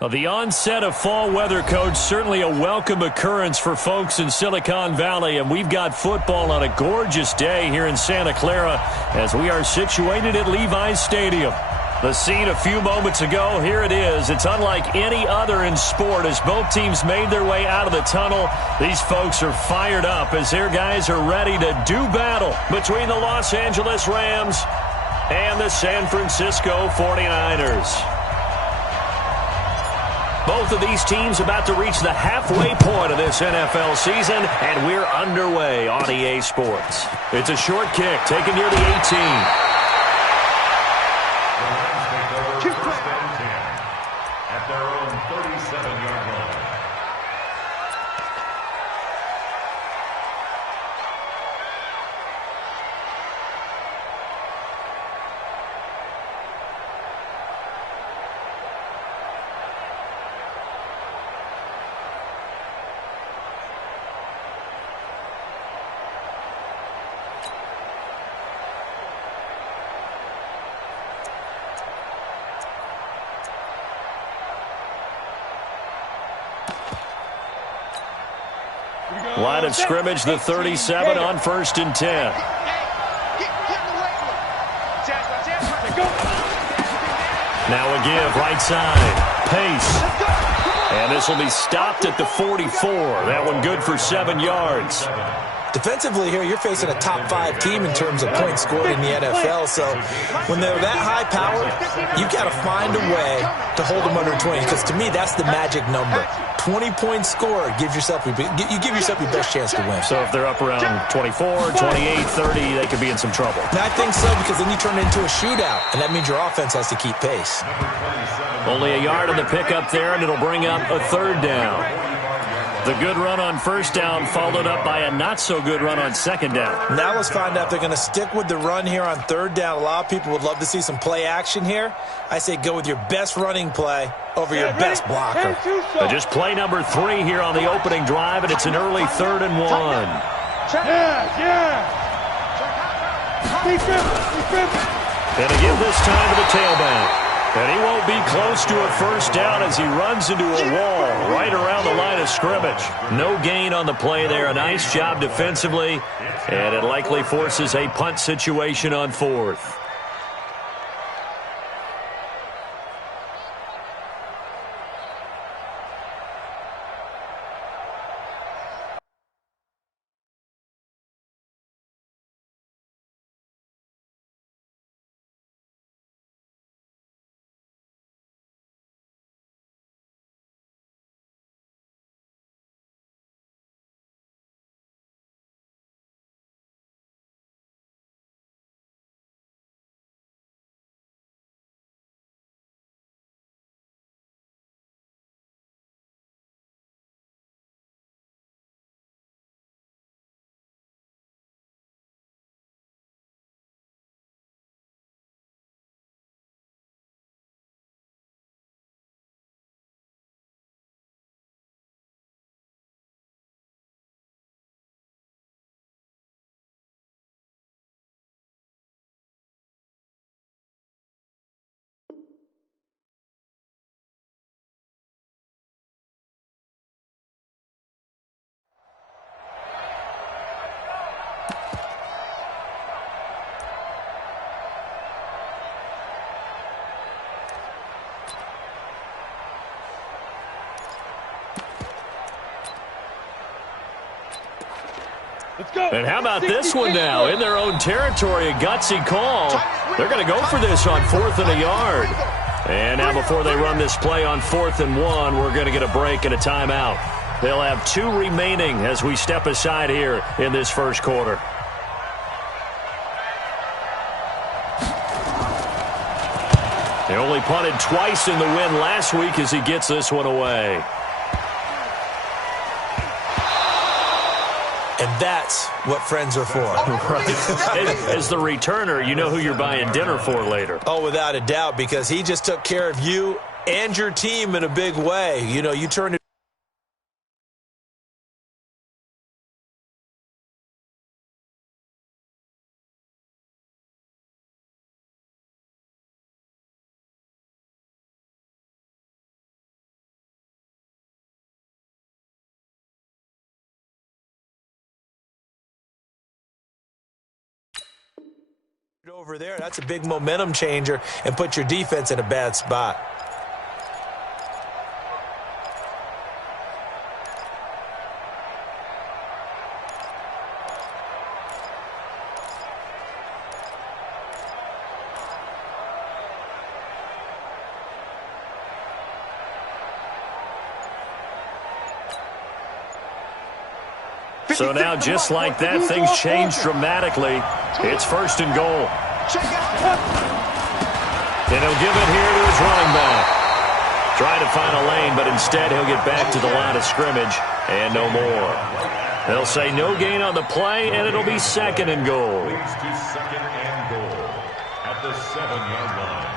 Well, the onset of fall weather, Coach, certainly a welcome occurrence for folks in Silicon Valley, and we've got football on a gorgeous day here in Santa Clara as we are situated at Levi's Stadium. The scene a few moments ago, here it is. It's unlike any other in sport as both teams made their way out of the tunnel. These folks are fired up as their guys are ready to do battle between the Los Angeles Rams and the San Francisco 49ers. Both of these teams about to reach the halfway point of this NFL season, and we're underway on EA Sports. It's a short kick taken near the 18. At their own 37-yard line. Line of scrimmage, the 37 on 1st and 10. Now a give, right side. Pace. And this will be stopped at the 44. That one good for 7 yards. Defensively here, you're facing a top 5 team in terms of points scored in the NFL. So when they're that high powered, you got to find a way to hold them under 20. Because to me, that's the magic number. 20-point score, you give yourself your best chance to win. So if they're up around 24, 28, 30, they could be in some trouble. And I think so, because then you turn it into a shootout, and that means your offense has to keep pace. Only a yard on the pickup there, and it'll bring up a 3rd down. The good run on 1st down followed up by a not-so-good run on 2nd down. Now let's find out if they're going to stick with the run here on 3rd down. A lot of people would love to see some play action here. I say go with your best running play over your best blocker. But just play number 3 here on the opening drive, and it's an early 3rd and 1. And a give this time to the tailback. And he won't be close to a 1st down as he runs into a wall right around the line of scrimmage. No gain on the play there. A nice job defensively. And it likely forces a punt situation on 4th. And how about this one now? In their own territory, a gutsy call. They're going to go for this on 4th and a yard. And now before they run this play on 4th and 1, we're going to get a break and a timeout. They'll have 2 remaining as we step aside here in this 1st quarter. They only punted twice in the win last week as he gets this one away. And that's what friends are for. Right. As the returner, you know who you're buying dinner for later. Oh, without a doubt, because he just took care of you and your team in a big way. You know, you turned it over there. That's a big momentum changer and put your defense in a bad spot. So now, just like that, things change dramatically. It's 1st and goal. And he'll give it here to his running back. Try to find a lane, but instead he'll get back to the line of scrimmage and no more. They'll say no gain on the play, and it'll be 2nd and goal. Leads to 2nd and goal at the 7-yard line.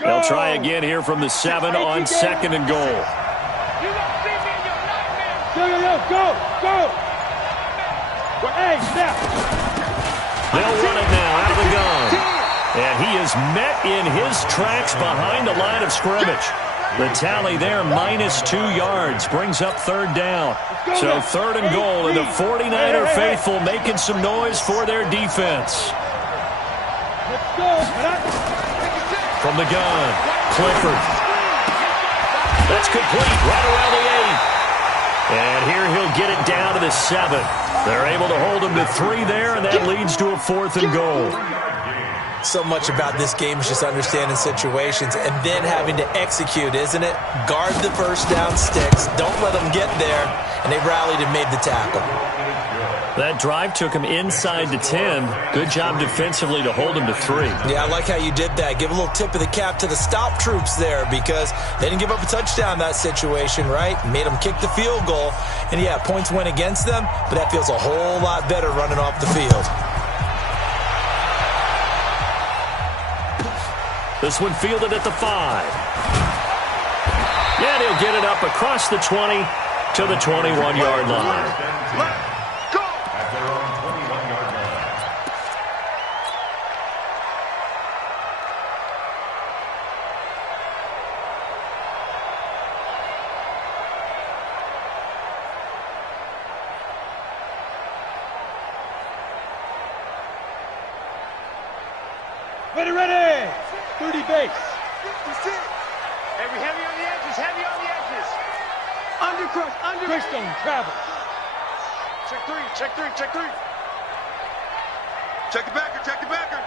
They'll try again here from the 7 on 2nd and goal. Go. Hey, snap. They'll run it now out of the gun. And he is met in his tracks behind the line of scrimmage. The tally there, -2 yards, brings up 3rd down. So 3rd and goal, and the 49er faithful making some noise for their defense. Let's go. From the gun, Clifford. That's complete right around the 8. And here he'll get it down to the 7. They're able to hold him to 3 there, and that leads to a 4th and goal. So much about this game is just understanding situations and then having to execute, isn't it? Guard the first down sticks. Don't let them get there. And they rallied and made the tackle. That drive took him inside the 10. Good job defensively to hold him to 3. Yeah, I like how you did that. Give a little tip of the cap to the stop troops there because they didn't give up a touchdown in that situation, right? Made them kick the field goal. And, yeah, points went against them, but that feels a whole lot better running off the field. This one fielded at the 5. Yeah, he'll get it up across the 20 to the 21-yard line. At their own 21-yard line. Ready. 30 base. Heavy on the edges. Undercrush. Christone, travel. Check three. Check the backer.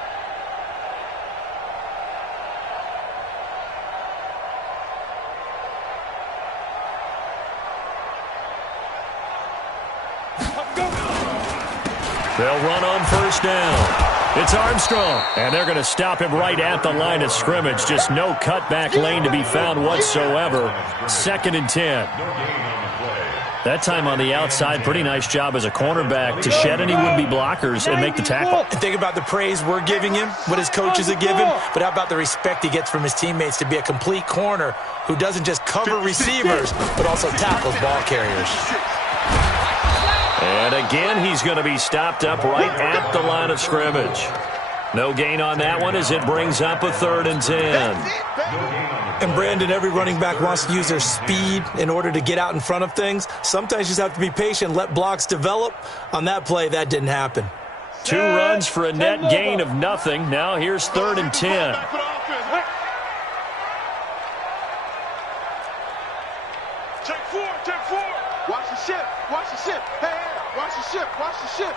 They'll run on 1st down. It's Armstrong, and they're going to stop him right at the line of scrimmage. Just no cutback lane to be found whatsoever. 2nd and 10. That time on the outside, pretty nice job as a cornerback to shed any would-be blockers and make the tackle. And think about the praise we're giving him, what his coaches are giving, but how about the respect he gets from his teammates to be a complete corner who doesn't just cover receivers, but also tackles ball carriers. And again, he's going to be stopped up right at the line of scrimmage. No gain on that one as it brings up a 3rd and 10. And Brandon, every running back wants to use their speed in order to get out in front of things. Sometimes you just have to be patient, let blocks develop. On that play, that didn't happen. 2 runs for a net gain of nothing. Now here's 3rd and 10. Check four. Watch the ship. Hey, watch the ship.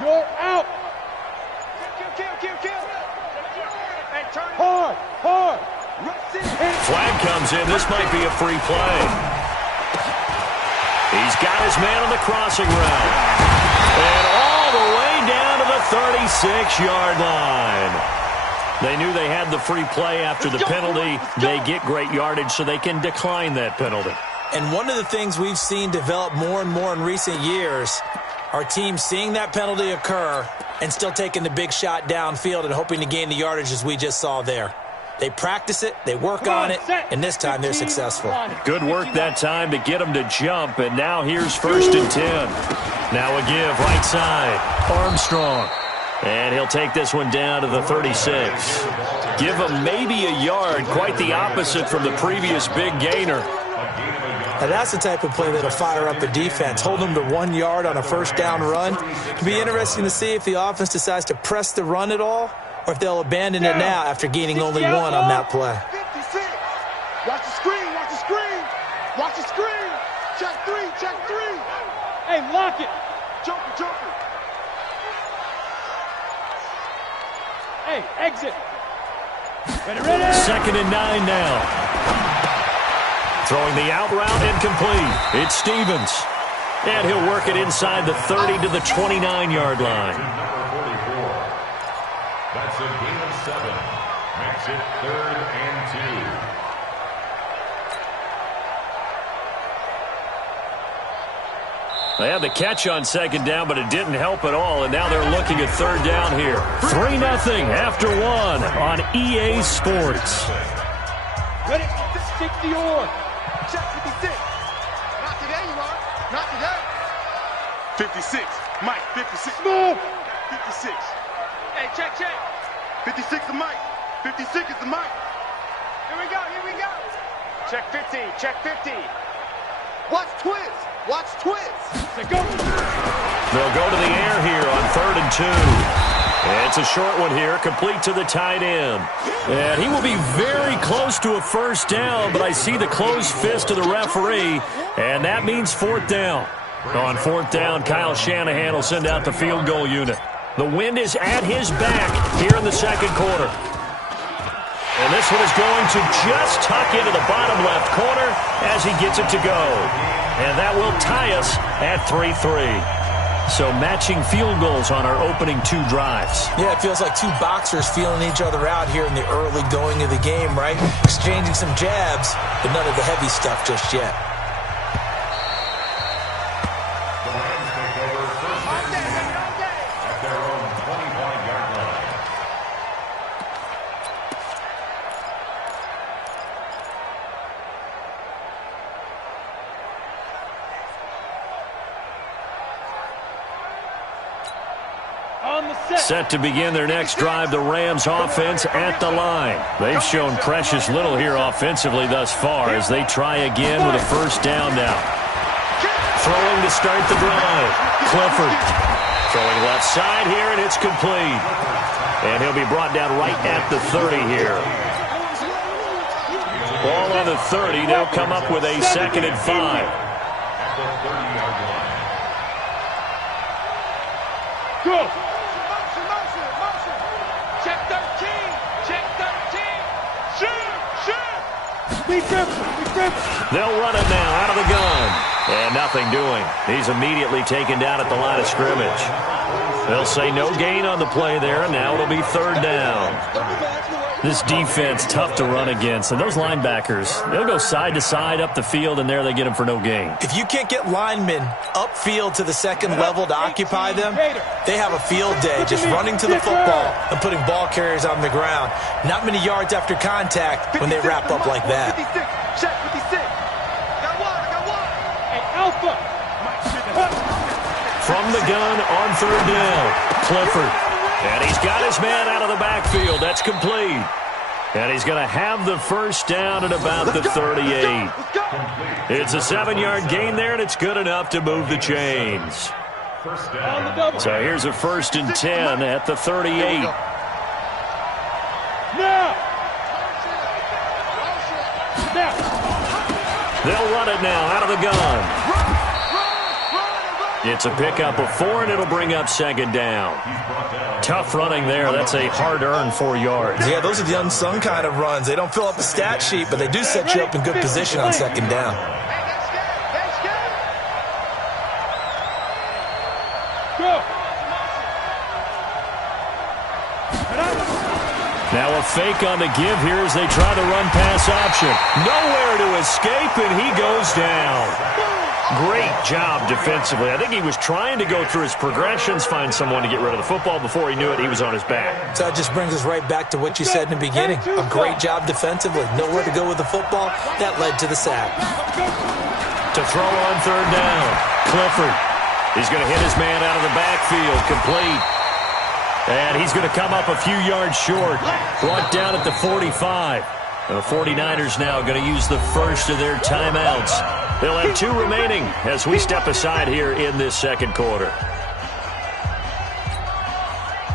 You're out. Kill. Hey, turn it. Hard. Flag comes in. This might be a free play. He's got his man on the crossing route. And all the way down to the 36-yard line. They knew they had the free play after the penalty. They get great yardage so they can decline that penalty. And one of the things we've seen develop more and more in recent years are teams seeing that penalty occur and still taking the big shot downfield and hoping to gain the yardage as we just saw there. They practice it, they work on it, and this time they're successful. Good work that time to get them to jump, and now here's 1st and 10. Now a give right side, Armstrong. And he'll take this one down to the 36. give him maybe a yard, quite the opposite from the previous big gainer. Now that's the type of play that'll fire up the defense. Hold them to 1 yard on a first down run. It'll be interesting to see if the offense decides to press the run at all, or if they'll abandon it now after gaining only 1 on that play. 56. Watch the screen, watch the screen. Watch the screen. Check 3, check 3. Hey, lock it. Joker, joker. Hey, exit. Ready, ready. 2nd and 9 now. Throwing the out route incomplete. It's Stevens. And he'll work it inside the 30 to the 29-yard line. Number 44. That's a gain of 7. Makes it 3rd and 2. They had the catch on 2nd down, but it didn't help at all, and now they're looking at 3rd down here. 3-0 after 1 on EA Sports. Ready? Stick the oar. Check 56. Not today, you are. Not today. 56. Mike, 56. Move. 56. Hey, check, check. 56 is Mike. 56 is the Mike. Here we go, here we go. Check 50. Check 50. Watch twist. Watch twist. Let's go. They'll go to the air here on 3rd and 2. It's a short one here, complete to the tight end. And he will be very close to a first down, but I see the closed fist of the referee, and that means 4th down. On 4th down, Kyle Shanahan will send out the field goal unit. The wind is at his back here in the 2nd quarter. And this one is going to just tuck into the bottom left corner as he gets it to go. And that will tie us at 3-3. So matching field goals on our opening 2 drives. Yeah, it feels like 2 boxers feeling each other out here in the early going of the game, right? Exchanging some jabs, but none of the heavy stuff just yet. The Rams take over 1st and 10 at their own 25-yard line. On the set. Set to begin their next drive, the Rams offense at the line. They've shown precious little here offensively thus far as they try again with a first down now. Throwing to start the drive. Clifford throwing left side here, and it's complete. And he'll be brought down right at the 30 here. Ball on the 30. They'll come up with a 2nd and 5. At the 30-yard line. Go. Motion, motion, motion. Check 13. Check 13. Shoot, shoot. We grip. We grip. They'll run it now out of the gun. And nothing doing. He's immediately taken down at the line of scrimmage. They'll say no gain on the play there, and now it'll be 3rd down. This defense, tough to run against. And those linebackers, they'll go side to side up the field, and there they get them for no gain. If you can't get linemen upfield to the 2nd level to occupy them, they have a field day just running to the football and putting ball carriers on the ground. Not many yards after contact when they wrap up like that. 56. Check 56. Got one, I got one. Hey, Alpha. From the gun on 3rd down, Clifford. And he's got his man out of the backfield. That's complete. And he's going to have the first down at about the 38. It's a 7-yard gain there, and it's good enough to move the chains. First On the down. double. So here's a 1st and 10 at the 38. Now. Now. They'll run it now out of the gun. It's a pickup of 4, and it'll bring up 2nd down. Tough running there. That's a hard-earned 4 yards. Yeah, those are the unsung kind of runs. They don't fill up the stat sheet, but they do set you up in good position on 2nd down. Go. Now a fake on the give here as they try the run-pass option. Nowhere to escape, and he goes down. Great job defensively. I think he was trying to go through his progressions, find someone to get rid of the football. Before he knew it, he was on his back. So that just brings us right back to what you said in the beginning. A great job defensively. Nowhere to go with the football. That led to the sack. To throw on 3rd down, Clifford. He's going to hit his man out of the backfield. Complete. And he's going to come up a few yards short. Brought down at the 45. And the 49ers now going to use the first of their timeouts. They'll have 2 remaining as we step aside here in this second quarter.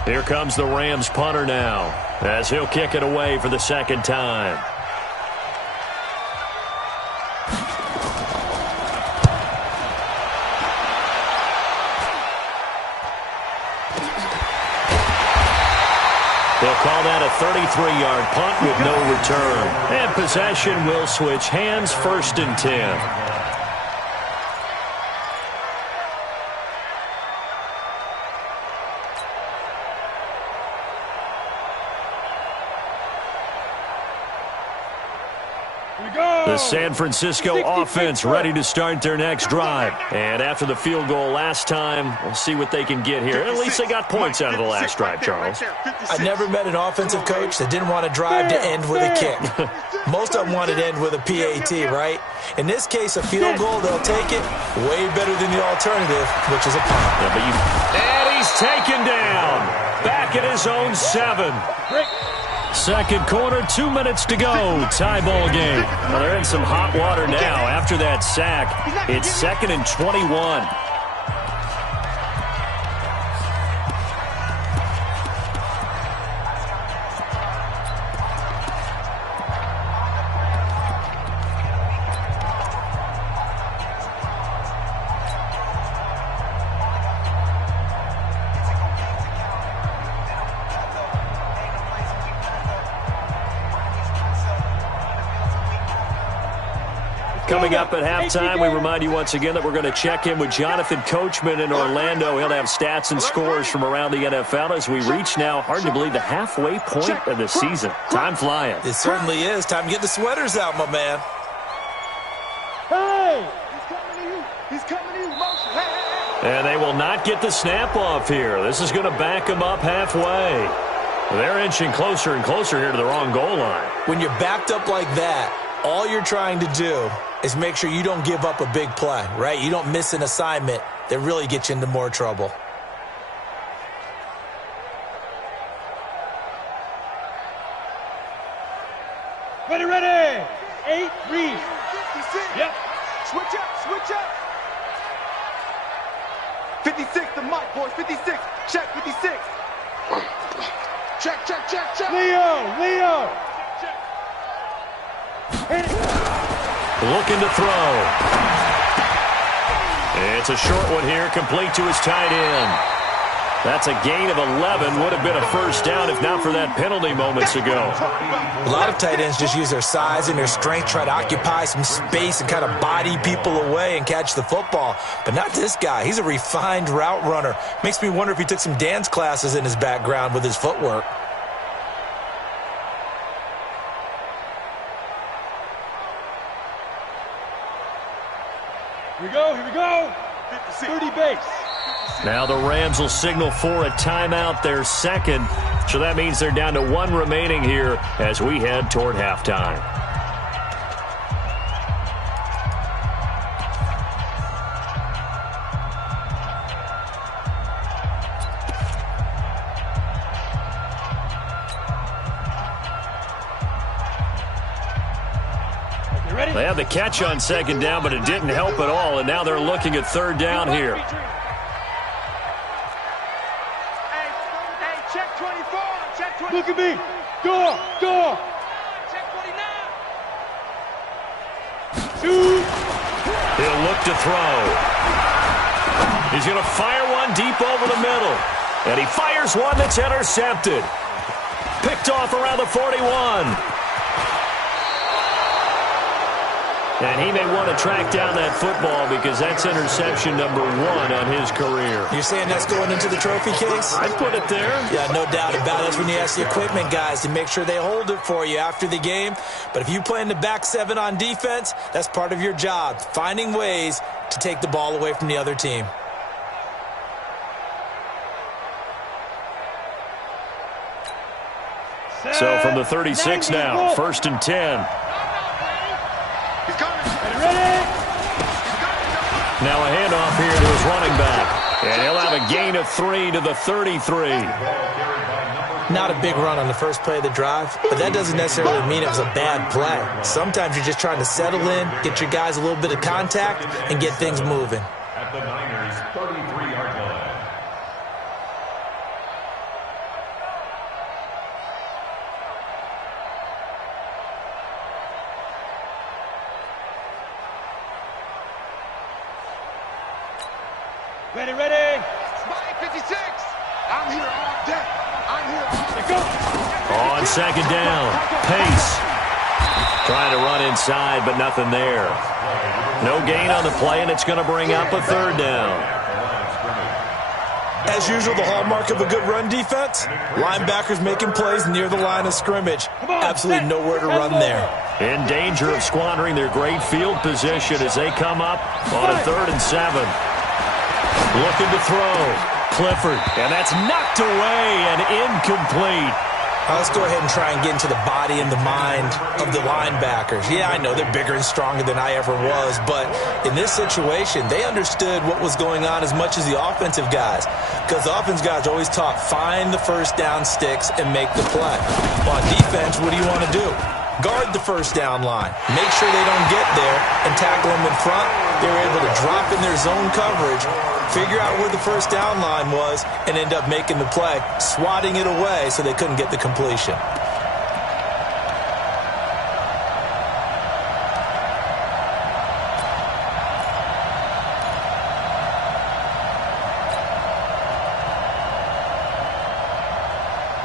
Here comes the Rams punter now as he'll kick it away for the second time. They'll call that a 33-yard punt with no return. And possession will switch hands, 1st and 10. The San Francisco offense ready to start their next drive. And after the field goal last time, we'll see what they can get here. At least they got points out of the last drive, Charles. I never met an offensive coach that didn't want a drive to end with a kick. Most of them wanted to end with a PAT, right? In this case, a field goal, they'll take it way better than the alternative, which is a punt. Yeah, and he's taken down. Back at his own 7. Second quarter, 2 minutes to go. Tie ball game. Well, they're in some hot water now. After that sack, it's 2nd and 21. Coming up at halftime, we remind you once again that we're going to check in with Jonathan Coachman in Orlando. He'll have stats and scores from around the NFL as we reach now, hard to believe, the halfway point of the season. Time flying. It certainly is. Time to get the sweaters out, my man. Hey! He's coming to you. He's coming to you. Motion. Hey! And they will not get the snap off here. This is going to back them up halfway. They're inching closer and closer here to the wrong goal line. When you're backed up like that, all you're trying to do is make sure you don't give up a big play, right? You don't miss an assignment that really gets you into more trouble. Ready, ready. 8, read. 56. Yep. Switch up, switch up. 56, the mic, boys. 56. Check, 56. Check, check, check, check. Leo. Looking to throw. It's a short one here, complete to his tight end. That's a gain of 11. Would have been a first down if not for that penalty moments ago. A lot of tight ends just use their size and their strength, try to occupy some space and kind of body people away and catch the football. But not this guy. He's a refined route runner. Makes me wonder if he took some dance classes in his background with his footwork. Here we go. 30 base. Now the Rams will signal for a timeout, their second. So that means they're down to 1 remaining here as we head toward halftime. They had the catch on second down, but it didn't help at all, and now they're looking at third down here. Hey, check 24. Check 24. Look at me. Go. Check 49. 2. He'll look to throw. He's going to fire one deep over the middle. And he fires one that's intercepted. Picked off around the 41. And he may want to track down that football because that's interception number 1 on his career. You're saying that's going into the trophy case? I'd put it there. Yeah, no doubt about it. That's when you ask the equipment guys to make sure they hold it for you after the game. But if you play in the back 7 on defense, that's part of your job, finding ways to take the ball away from the other team. So from the 36 now, 1st and 10. He's coming. Ready. Now a handoff here to his running back. And he'll have a gain of 3 to the 33. Not a big run on the first play of the drive, but that doesn't necessarily mean it was a bad play. Sometimes you're just trying to settle in, get your guys a little bit of contact, and get things moving. At the Niners' 33-yard line. Ready, ready. Spike 56. I'm here all day. I'm here all day. Go. On second down, Pace. Trying to run inside, but nothing there. No gain on the play, and it's going to bring up a third down. As usual, the hallmark of a good run defense, linebackers making plays near the line of scrimmage. Absolutely nowhere to run there. In danger of squandering their great field position as they come up on a 3rd and 7. Looking to throw. Clifford. And that's knocked away and incomplete. Let's go ahead and try and get into the body and the mind of the linebackers. Yeah, I know they're bigger and stronger than I ever was, but in this situation, they understood what was going on as much as the offensive guys, because the offensive guys always taught, find the first down sticks and make the play. Well, on defense, what do you want to do? Guard the first down line. Make sure they don't get there and tackle them in front. They were able to drop in their zone coverage, figure out where the first down line was, and end up making the play, swatting it away so they couldn't get the completion.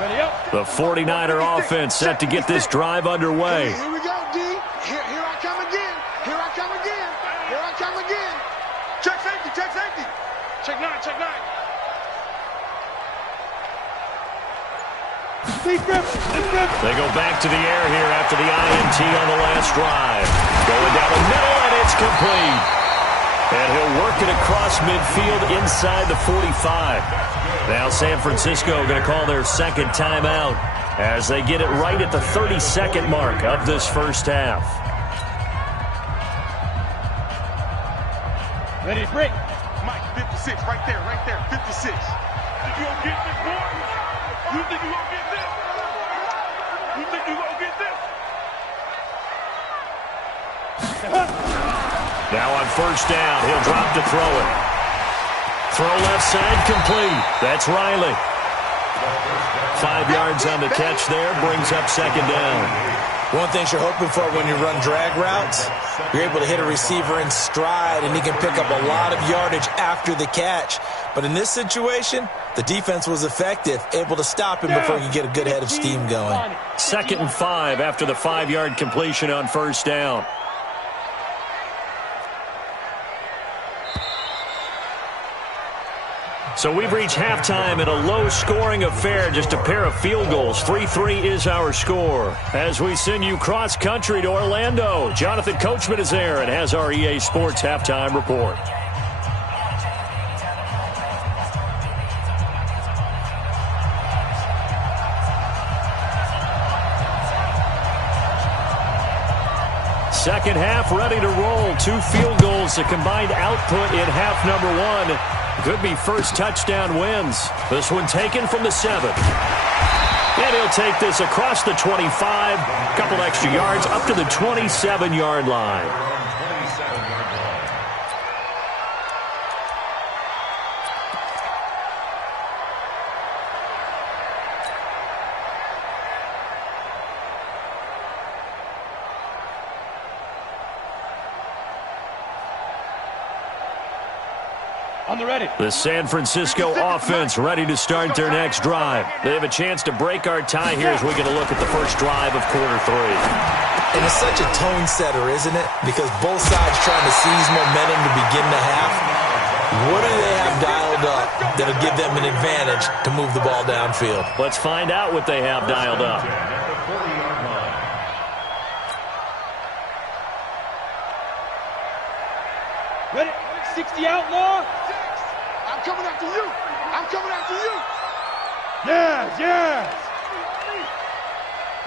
Ready up. The 49er offense set to get this drive underway. Here we go, D. Here I come again. Here I come again. Here I come again. Check safety. Check safety. Check 9. Check 9. Deep grip. Deep grip. They go back to the air here after the INT on the last drive. Going down the middle, and it's complete. And he'll work it across midfield inside the 45. Now San Francisco going to call their second timeout as they get it right at the 30-second mark of this first half. Ready, break. Mike, 56. Right there. 56. Think you gonna get this, boy? You think you gonna get this? You think you gonna get this? Now on first down, he'll drop to throw it. Throw left side, complete. That's Riley. 5 yards on the catch there, brings up second down. One thing you're hoping for when you run drag routes, you're able to hit a receiver in stride, and he can pick up a lot of yardage after the catch. But in this situation, the defense was effective, able to stop him before he could get a good head of steam going. 2nd and 5 after the 5-yard completion on first down. So we've reached halftime in a low-scoring affair, just a pair of field goals. 3-3 is our score. As we send you cross-country to Orlando, Jonathan Coachman is there and has our EA Sports halftime report. Second half ready to roll. 2 field goals, the combined output in half number 1. Could be first touchdown wins. This one taken from the 7. And he'll take this across the 25. Couple extra yards up to the 27-yard line. On the ready. The San Francisco offense ready to start their next drive. They have a chance to break our tie here as we get a look at the first drive of quarter 3. And it's such a tone setter, isn't it? Because both sides trying to seize momentum to begin the half. What do they have dialed up that'll give them an advantage to move the ball downfield? Let's find out what they have dialed up. Ready. 60 outlaw. I'm coming after you. I'm coming after you. Yes, yes.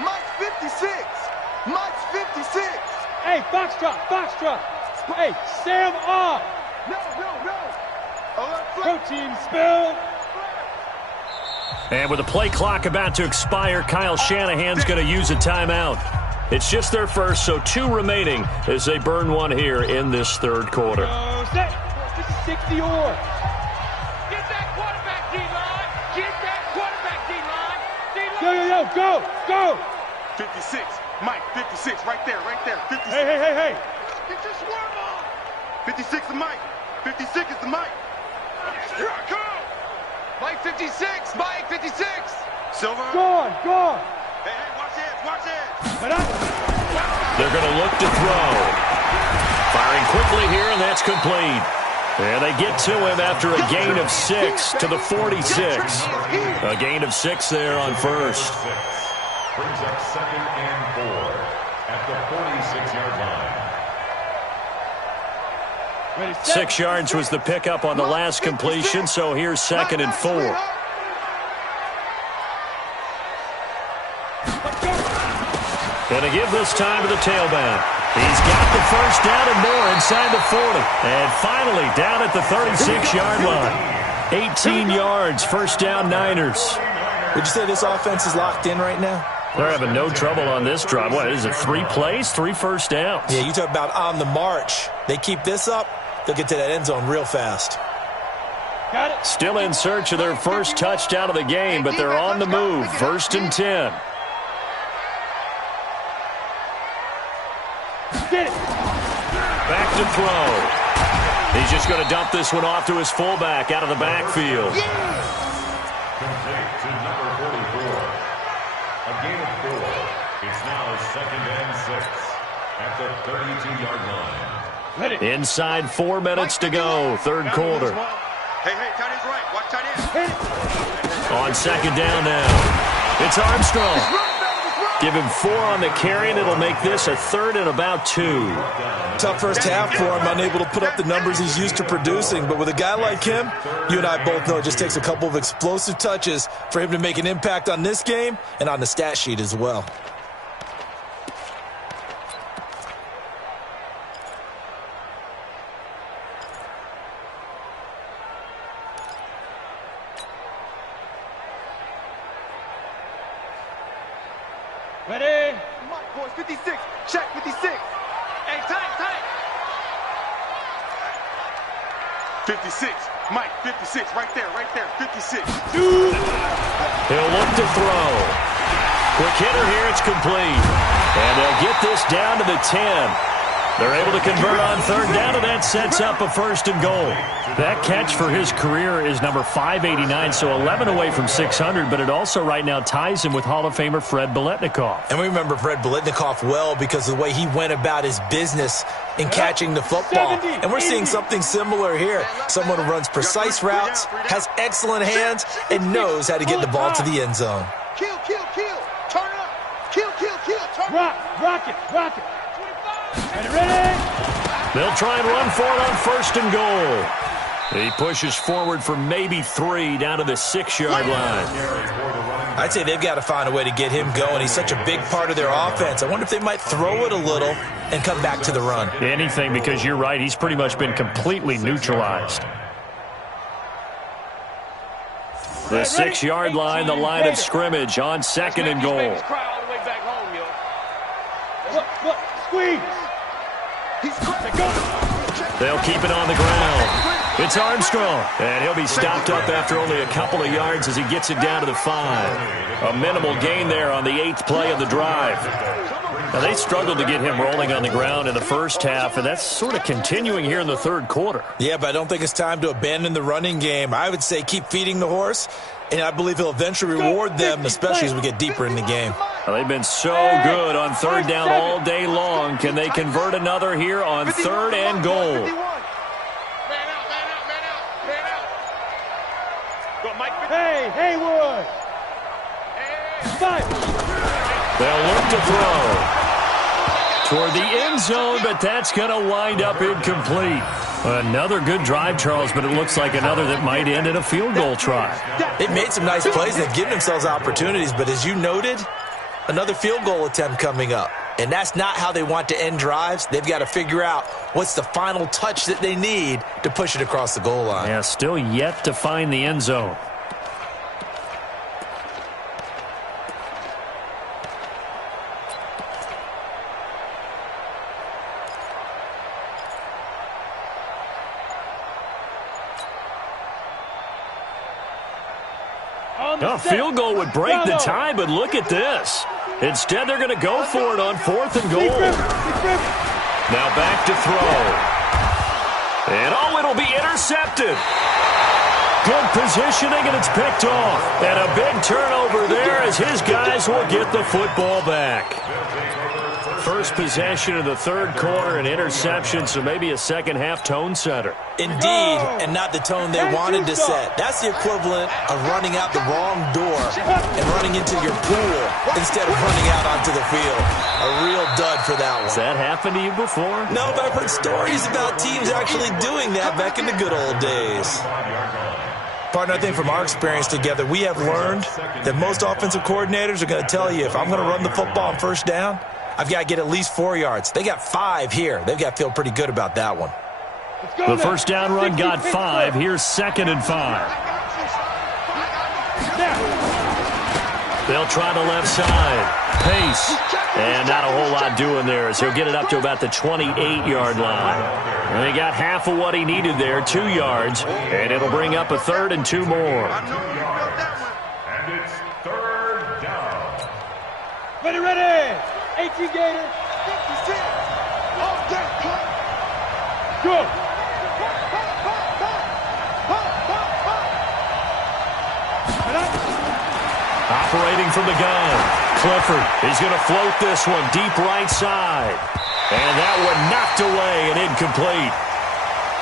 Mike's 56. Mike's 56. Hey, Foxtrot, Foxtrot. Hey, Sam off. No. Go team, spill. And with the play clock about to expire, Kyle Shanahan's going to use a timeout. It's just their first, so 2 remaining as they burn one here in this third quarter. Go set. This is 60 or. Get that quarterback, D-line. Get that quarterback, D-line. Yo, go. 56. Mike, 56. Right there. 56. Hey. Get your swerve on. 56 is Mike. 56 is the Mike. Here I come. Mike 56. Mike 56. Silver. Gone. Hey, watch it. They're going to look to throw. Firing quickly here, and that's complete. And they get to him after a gain of 6 to the 46. A gain of 6 there on first. Brings up 2nd and 4 at the 46-yard line. Ready, set. 6 yards was the pickup on the last completion, so here's 2nd and 4. Gonna give this time to the tailback. He's got the first down and more inside the 40. And finally down at the 36-yard line. 18 yards, first down Niners. Would you say this offense is locked in right now? They're having no trouble on this drive. What is it, 3 plays, 3 first downs? Yeah, you talk about on the march. They keep this up, they'll get to that end zone real fast. Got it. Still in search of their first touchdown of the game, but they're on the move. 1st and 10. Get it. Back to throw. He's just going to dump this one off to his fullback out of the backfield. Complete to number 44. A gain of 4. It's now 2nd and 6 at the 32-yard line. Ready. Inside 4 minutes to go, third quarter. Hey, tight end's right. Watch tight end. Hit it. On 2nd down now. It's Armstrong. Give him 4 on the carry, and it'll make this a 3rd and about 2. Tough first half for him, unable to put up the numbers he's used to producing. But with a guy like him, you and I both know it just takes a couple of explosive touches for him to make an impact on this game and on the stat sheet as well. Ready. Mike, boys, 56. Check, 56. Hey, tight. 56. Mike, 56. Right there. 56. He'll look to throw. Quick hitter here, it's complete. And they'll get this down to the 10. They're able to convert on 3rd down, and that sets up a 1st and goal. That catch for his career is number 589, so 11 away from 600, but it also right now ties him with Hall of Famer Fred Biletnikoff. And we remember Fred Biletnikoff well because of the way he went about his business in catching the football. And we're seeing something similar here. Someone who runs precise routes, has excellent hands, and knows how to get the ball to the end zone. Kill. Turn it up. Kill. Turn it up. Rock it. Ready. They'll try and run for it on 1st and goal. He pushes forward for maybe 3 down to the 6-yard line. I'd say they've got to find a way to get him going. He's such a big part of their offense. I wonder if they might throw it a little and come back to the run. Anything, because you're right, he's pretty much been completely neutralized. The 6-yard line, the line of scrimmage on 2nd and goal. Cry all the way back home, yo. Look. Squeeze. They'll keep it on the ground. It's Armstrong, and he'll be stopped up after only a couple of yards as he gets it down to the 5. A minimal gain there on the 8th play of the drive. Now, they struggled to get him rolling on the ground in the first half, and that's sort of continuing here in the third quarter. Yeah, but I don't think it's time to abandon the running game. I would say keep feeding the horse, and I believe he'll eventually reward them, especially as we get deeper in the game. Well, they've been so good on 3rd down all day long. Can they convert another here on 3rd and goal? Man out. Go, Mike. Hey, Haywood. Five. They'll look to throw toward the end zone, but that's going to wind up incomplete. Another good drive, Charles, but it looks like another that might end in a field goal try. They've made some nice plays. They've given themselves opportunities, but as you noted, another field goal attempt coming up. And that's not how they want to end drives. They've got to figure out what's the final touch that they need to push it across the goal line. Yeah, still yet to find the end zone. A field goal would break the tie, but look at this. Instead, they're going to go for it on 4th and goal. Now back to throw. And, it'll be intercepted. Good positioning, and it's picked off. And a big turnover there as his guys will get the football back. First possession of the third quarter, an interception, so maybe a second-half tone setter. Indeed, and not the tone they wanted to set. That's the equivalent of running out the wrong door and running into your pool instead of running out onto the field. A real dud for that one. Has that happened to you before? No, but I've heard stories about teams actually doing that back in the good old days. Partner, I think from our experience together, we have learned that most offensive coordinators are going to tell you, if I'm going to run the football on first down, I've got to get at least 4 yards. They got 5 here. They've got to feel pretty good about that one. The first down run got 5. Here's 2nd and 5. They'll try the left side. Pace. And not a whole lot doing there as he'll get it up to about the 28-yard line. And he got half of what he needed there, 2 yards. And it'll bring up a 3rd and 2 more. And it's 3rd down. Ready. 18 Gator. 56. All day. Go. Operating from the gun. Clifford, he's going to float this one deep right side. And that one knocked away and incomplete.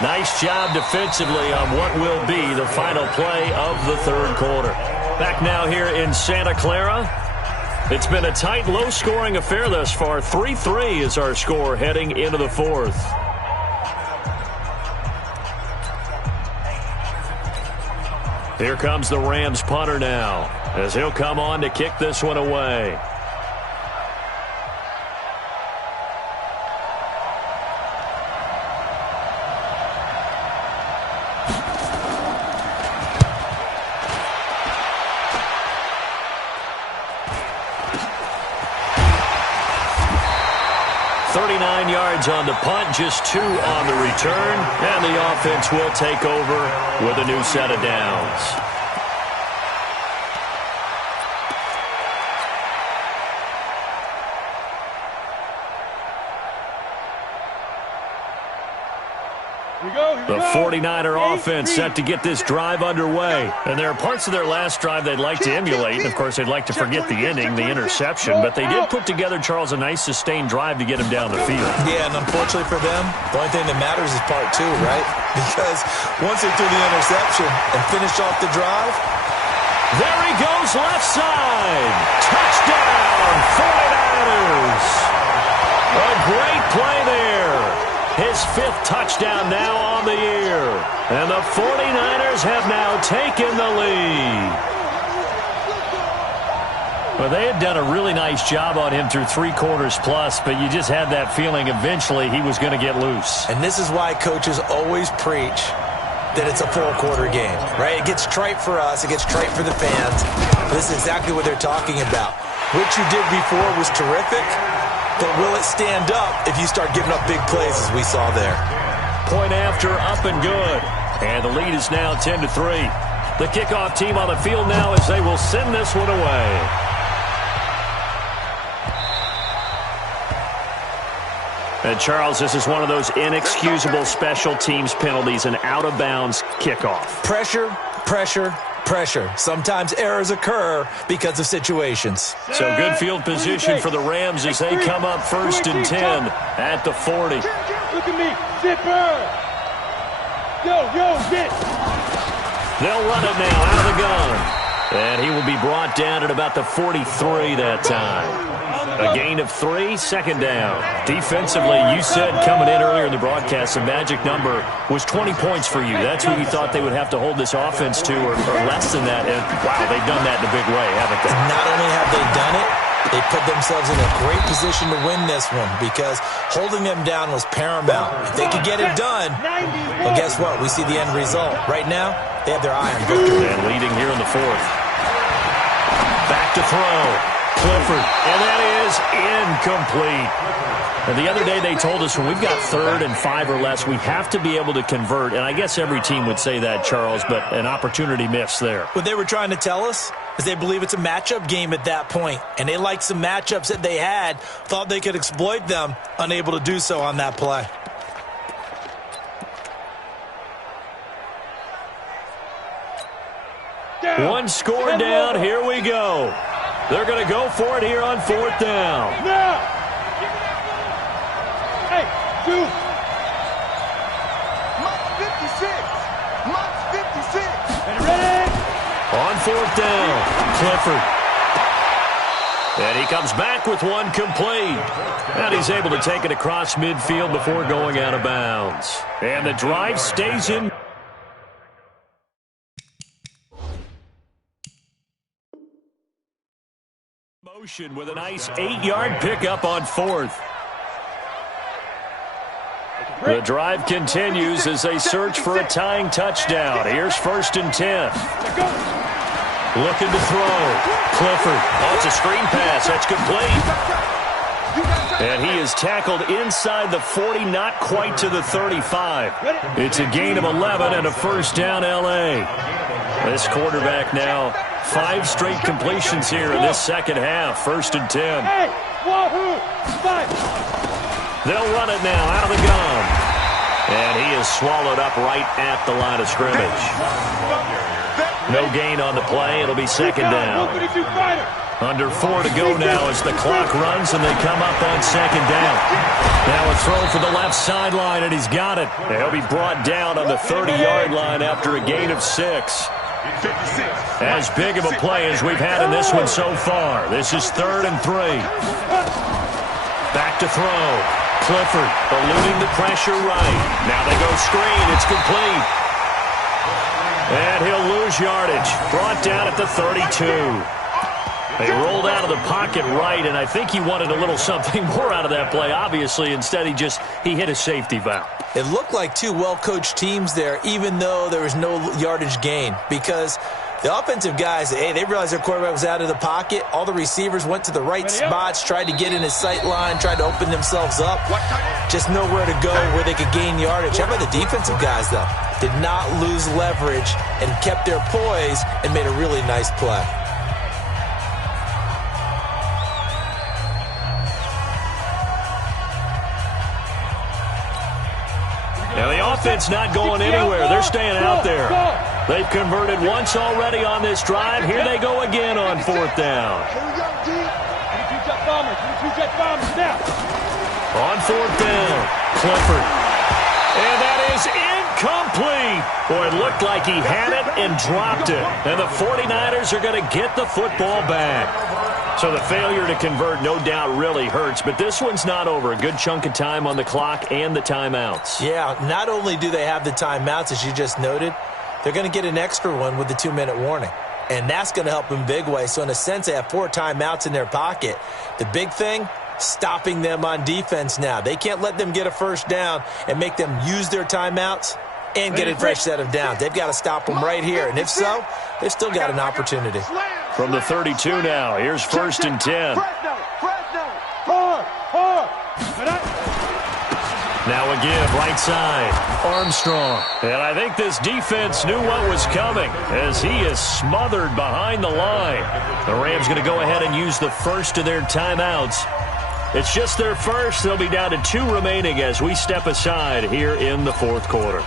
Nice job defensively on what will be the final play of the third quarter. Back now here in Santa Clara. It's been a tight, low-scoring affair thus far. 3-3 is our score heading into the fourth. Here comes the Rams punter now, as he'll come on to kick this one away. On the punt, just 2 on the return, and the offense will take over with a new set of downs. The 49er offense set to get this drive underway. And there are parts of their last drive they'd like to emulate. And, of course, they'd like to forget the ending, the interception. But they did put together, Charles, a nice sustained drive to get him down the field. Yeah, and unfortunately for them, the only thing that matters is part 2, right? Because once they threw the interception and finished off the drive. There he goes, left side. Touchdown, 49ers. A great play there. His 5th touchdown now on the year. And the 49ers have now taken the lead. Well, they had done a really nice job on him through 3 quarters plus, but you just had that feeling eventually he was going to get loose. And this is why coaches always preach that it's a full quarter game, right? It gets trite for us. It gets trite for the fans. This is exactly what they're talking about. What you did before was terrific. But will it stand up if you start giving up big plays as we saw there? Point after, up and good. And the lead is now 10-3. The kickoff team on the field now as they will send this one away. And, Charles, this is one of those inexcusable special teams penalties, an out-of-bounds kickoff. Pressure, pressure, pressure. Sometimes errors occur because of situations. So good field position for the Rams as they come up 1st and 10 at the 40. Look at me. Zipper. Yo, get. They'll run it now out of the gun. And he will be brought down at about the 43 that time. A gain of 3, 2nd down. Defensively, you said coming in earlier in the broadcast, the magic number was 20 points for you. That's what you thought they would have to hold this offense to, or less than that. And, wow, they've done that in a big way, haven't they? Not only have they done it, They put themselves in a great position to win this one because holding them down was paramount. If they could get it done, well, guess what? We see the end result. Right now, they have their eye on victory. And leading here in the fourth. Back to throw. Clifford. And that is incomplete. And the other day they told us when we've got 3rd and 5 or less, we have to be able to convert. And I guess every team would say that, Charles, but an opportunity missed there. What they were trying to tell us is they believe it's a matchup game at that point. And they liked some matchups that they had, thought they could exploit them, unable to do so on that play. One score down. Here we go. They're going to go for it here on 4th down. Now! Hey, 2. Mike 56. Mike 56. Ready? On 4th down, Clifford. And he comes back with one complete. And he's able to take it across midfield before going out of bounds. And the drive stays in. Motion with a nice 8-yard pickup on 4th. The drive continues as they search for a tying touchdown. Here's 1st and 10. Looking to throw. Clifford. Oh, it's a screen pass. That's complete. And he is tackled inside the 40, not quite to the 35. It's a gain of 11 and a 1st down, L.A. This quarterback now 5 straight completions here in this second half. 1st and 10. Hey, wahoo! 5. They'll run it now out of the gun. And he is swallowed up right at the line of scrimmage. No gain on the play. It'll be 2nd down. Under 4 to go now as the clock runs and they come up on 2nd down. Now a throw for the left sideline, and he's got it. He'll be brought down on the 30-yard line after a gain of 6. As big of a play as we've had in this one so far. This is 3rd and 3. Back to throw. Clifford eluding the pressure right. Now they go screen. It's complete. And he'll lose yardage. Brought down at the 32. They rolled out of the pocket right, and I think he wanted a little something more out of that play. Obviously, instead he hit a safety valve. It looked like 2 well-coached teams there, even though there was no yardage gain, because the offensive guys, hey, they realized their quarterback was out of the pocket. All the receivers went to the right spots, tried to get in his sight line, tried to open themselves up. Just nowhere to go where they could gain yardage. How about the defensive guys, though? Did not lose leverage and kept their poise and made a really nice play. Now the offense not going anywhere. They're staying out there. They've converted once already on this drive. Here they go again on 4th down. On 4th down, Clifford. And that is incomplete. Boy, it looked like he had it and dropped it. And the 49ers are going to get the football back. So the failure to convert no doubt really hurts, but this one's not over. A good chunk of time on the clock and the timeouts. Yeah, not only do they have the timeouts, as you just noted, they're going to get an extra one with the 2-minute warning. And that's going to help in big way. So in a sense, they have 4 timeouts in their pocket. The big thing, stopping them on defense now. They can't let them get a 1st down and make them use their timeouts and get a fresh set of downs. They've got to stop them right here. And if so, they've still got an opportunity. From the 32 now, here's 1st and 10. Now a give, right side, Armstrong. And I think this defense knew what was coming as he is smothered behind the line. The Rams going to go ahead and use the first of their timeouts. It's just their first. They'll be down to 2 remaining as we step aside here in the 4th quarter.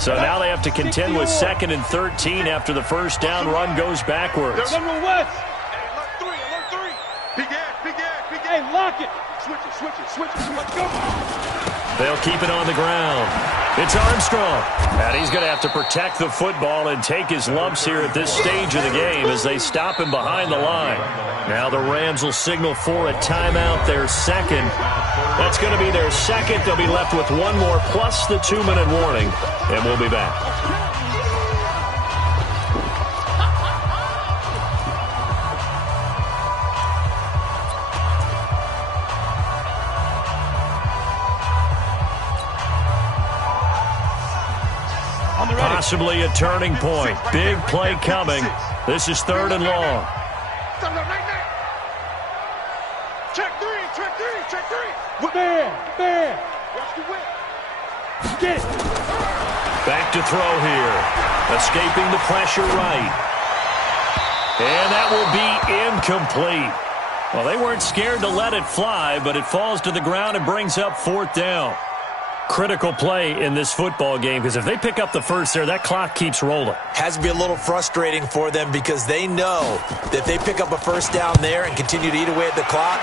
So now they have to contend with 2nd and 13 after the 1st down run goes backwards. They're number West. Alert 3. Big ass. Hey, lock it. Switch it. Let's go. They'll keep it on the ground. It's Armstrong. And he's going to have to protect the football and take his lumps here at this stage of the game as they stop him behind the line. Now the Rams will signal for a timeout, their second. That's going to be their second. They'll be left with one more plus the 2-minute warning, and we'll be back. Possibly a turning point. Big play coming. This is 3rd and long. Check three, check three, check three. Man. Watch the whip. Get it. Back to throw here. Escaping the pressure right. And that will be incomplete. Well, they weren't scared to let it fly, but it falls to the ground and brings up 4th down. Critical play in this football game because if they pick up the first there, that clock keeps rolling. Has to be a little frustrating for them because they know that if they pick up a first down there and continue to eat away at the clock,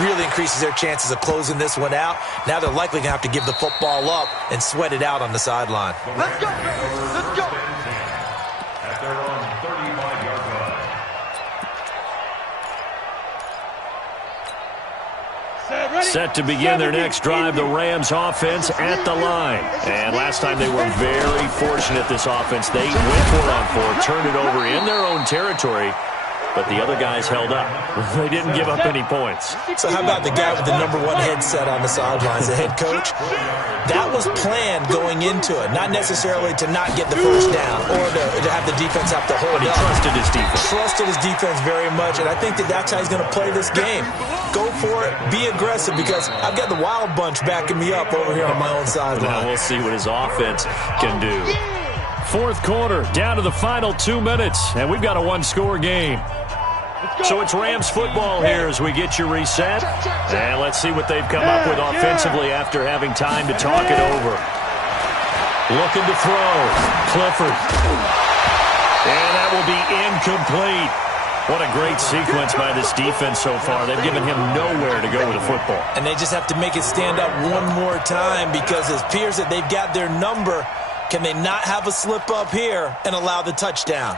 really increases their chances of closing this one out. Now they're likely going to have to give the football up and sweat it out on the sideline. Let's go. Let's go. At their own 35-yard line. Set to begin their next drive, the Rams offense at the line. And last time they were very fortunate, this offense. They went for it on 4, turned it over in their own territory, but the other guys held up. They didn't give up any points. So how about the guy with the #1 headset on the sidelines, the head coach? That was planned going into it, not necessarily to not get the first down or to have the defense have to hold But he up. trusted his defense. Trusted his defense very much, and I think that's how he's going to play this game. Go for it, be aggressive, because I've got the wild bunch backing me up over here on my own sideline. Now we'll see what his offense can do. 4th quarter, down to the final 2 minutes, and we've got a 1-score game. So it's Rams football here as we get you reset. And let's see what they've come up with offensively after having time to talk it over. Looking to throw. Clifford. And that will be incomplete. What a great sequence by this defense so far. They've given him nowhere to go with the football. And they just have to make it stand up one more time because it appears that they've got their number. Can they not have a slip up here and allow the touchdown?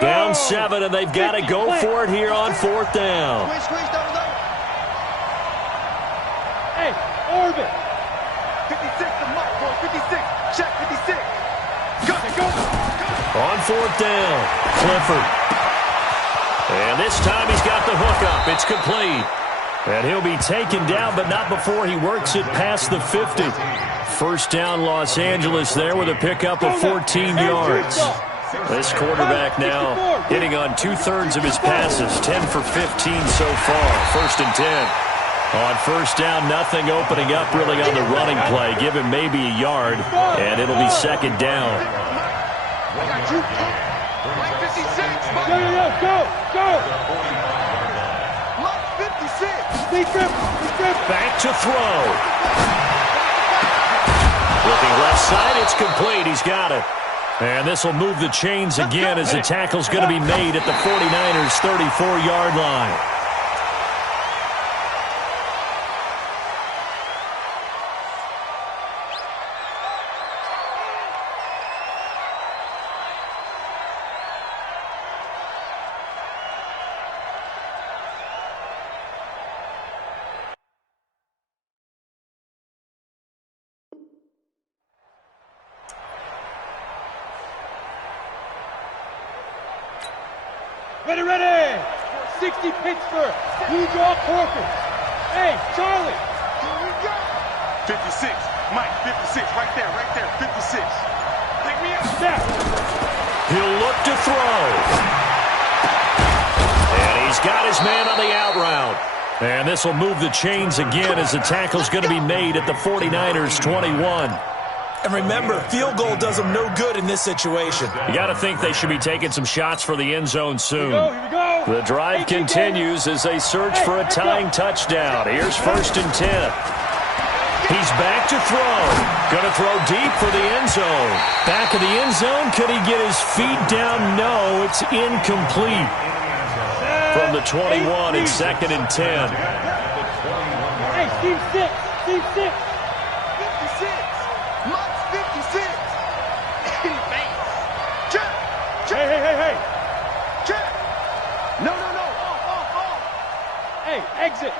Down 7, and they've got to go for it here on 4th down. Hey, orbit. 56 to Mike, boy. 56. Check 56. Go. On 4th down, Clifford. And this time he's got the hook up. It's complete. And he'll be taken down, but not before he works it past the 50. First down, Los Angeles there with a pickup of 14 yards. This quarterback now hitting on 2/3 of his passes, 10 for 15 so far. 1st and 10. On 1st down, nothing opening up really on the running play. Give him maybe a yard, and it'll be 2nd down. I got you. Mike 56. Go. Mike 56. Back to throw. Looking left side, it's complete. He's got it. And this will move the chains again as the tackle's going to be made at the 49ers' 34-yard line. Ready. 60 Pittsburgh. New York Corkers. Hey, Charlie. Here we go. 56. Mike 56. Right there. 56. Pick me up. Snap. He'll look to throw. And he's got his man on the out route. And this will move the chains again as the tackle's going to be made at the 49ers' 21. And remember, field goal does them no good in this situation. You got to think they should be taking some shots for the end zone soon. Here we go. The drive continues as they search for a tying touchdown. Here's 1st and 10. He's back to throw. Going to throw deep for the end zone. Back of the end zone. Could he get his feet down? No, it's incomplete. From the 21, it's 2nd and 10. Hey, Steve 6. 56. hey. Check. No. Off. Hey, exit.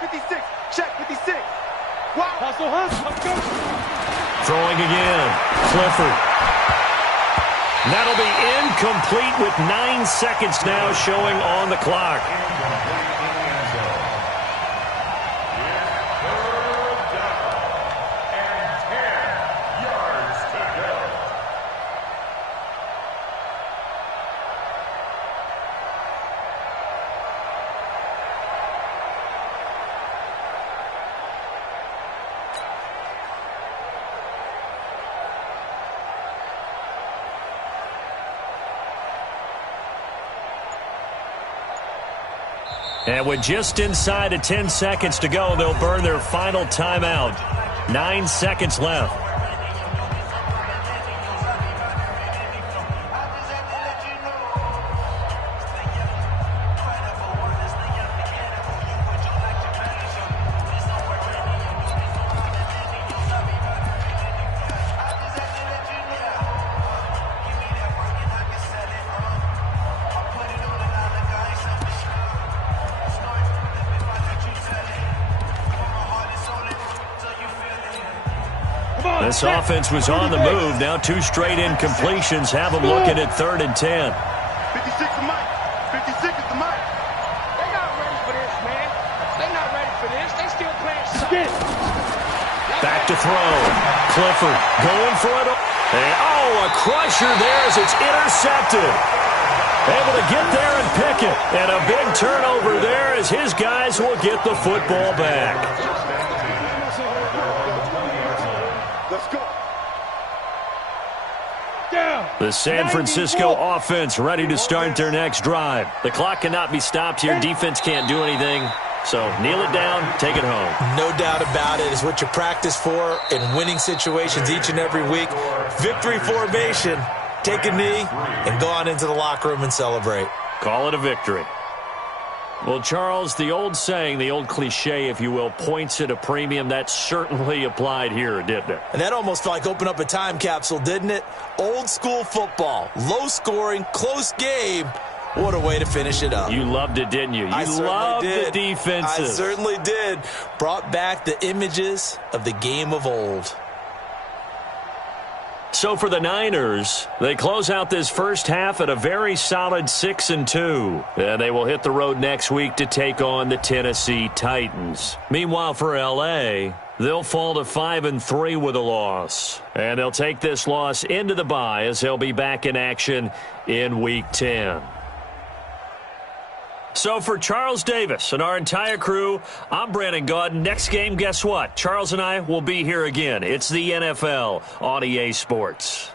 56. Check, 56. Wow. Hustle. Let's go. Throwing again. Clifford. That'll be incomplete with 9 seconds now showing on the clock. And with just inside of 10 seconds to go, they'll burn their final timeout. 9 seconds left. This offense was on the move. Now 2 straight incompletions have them looking at 3rd and 10. 56 is Mike. 56 is the Mike. They're not ready for this, man. They're not ready for this. They still playing sucker. Back to throw. Clifford going for it. And, a crusher there as it's intercepted. Able to get there and pick it. And a big turnover there as his guys will get the football back. Let's go. The San Francisco offense ready to start their next drive. The clock cannot be stopped here. Defense can't do anything. So kneel it down, take it home. No doubt about it. It's what you practice for in winning situations each and every week. Victory formation. Take a knee and go on into the locker room and celebrate. Call it a victory. Well, Charles, the old saying, the old cliche, if you will, points at a premium, that certainly applied here, didn't it? And that almost like opened up a time capsule, didn't it? Old school football, low scoring, close game. What a way to finish it up. You loved it, didn't you? You loved the defenses. I certainly did. Brought back the images of the game of old. So for the Niners, they close out this first half at a very solid 6-2. And they will hit the road next week to take on the Tennessee Titans. Meanwhile, for L.A., they'll fall to 5-3 with a loss. And they'll take this loss into the bye as they'll be back in action in Week 10. So for Charles Davis and our entire crew, I'm Brandon Gaudin. Next game, guess what? Charles and I will be here again. It's the NFL on EA Sports.